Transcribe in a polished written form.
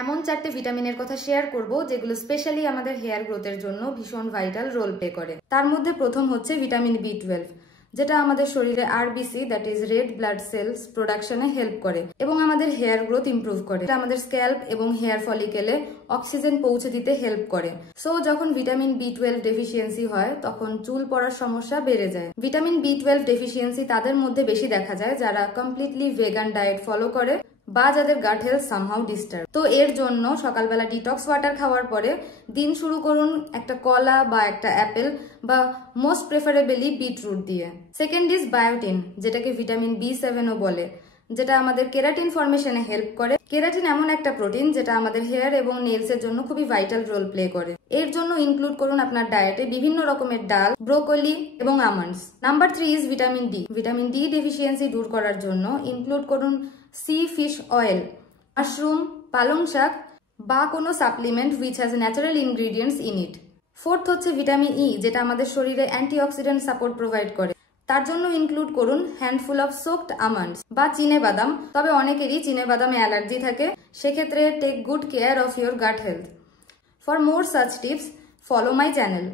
এমন 4টে ভিটামিনের কথা শেয়ার করব যেগুলো স্পেশালি আমাদের হেয়ার গ্রোথের জন্য ভীষণ ভাইটাল রোল প্লে করে। তার মধ্যে প্রথম হচ্ছে ভিটামিন B12, যেটা আমাদের শরীরে RBC that is red blood cells প্রোডাকশনে হেল্প করে এবং আমাদের হেয়ার গ্রোথ ইমপ্রুভ করে। এটা আমাদের স্ক্যাল্প এবং হেয়ার ফলিকেলে অক্সিজেন পৌঁছে দিতে হেল্প করে। সো যখন ভিটামিন B12 ডেফিসিয়েন্সি হয় তখন চুল পড়ার সমস্যা বেড়ে যায়। ভিটামিন B12 ডেফিসিয়েন্সি তাদের মধ্যে বেশি দেখা যায় যারা কমপ্লিটলি ভেগান ডায়েট ফলো করে বা যাদের গাট হেলথ সামহাউ ডিস্টার্ব। তো এর জন্য সকালবেলা ডিটক্স ওয়াটার খাওয়ার পরে দিন শুরু করুন একটা কলা বা একটা অ্যাপেল বা মোস্ট প্রেফারেবলি বিটরুট দিয়ে। সেকেন্ড ইজ বায়োটিন, যেটাকে ভিটামিন B7ও বলে, যেটা আমাদের কেরাটিন ফর্মেশনে হেল্প করে। কেরাটিন এমন একটা প্রোটিন যেটা আমাদের হেয়ার এবং নেলসের জন্য খুবই ভাইটাল রোল প্লে করে। এর জন্য ইনক্লুড করুন আপনার ডায়েটে বিভিন্ন রকমের ডাল, ব্রোকলি এবং almonds. Number 3 is vitamin D. Vitamin D deficiency দূর করার জন্য ইনক্লুড করুন সি ফিশ অয়েল, মাশরুম, পালং শাক বা কোনো supplement which has natural ingredients in it. Fourth হচ্ছে ভিটামিন ই, যেটা আমাদের শরীরে অ্যান্টিঅক্সিডেন্ট সাপোর্ট প্রোভাইড করে। তার জন্য ইনক্লুড করুন হ্যান্ডফুল অফ সোকড আমন্ডস বা চিনে বাদাম। তবে অনেকেরই চিনে বাদামে অ্যালার্জি থাকে, সেক্ষেত্রে take good care of your gut health. For more such tips follow my channel.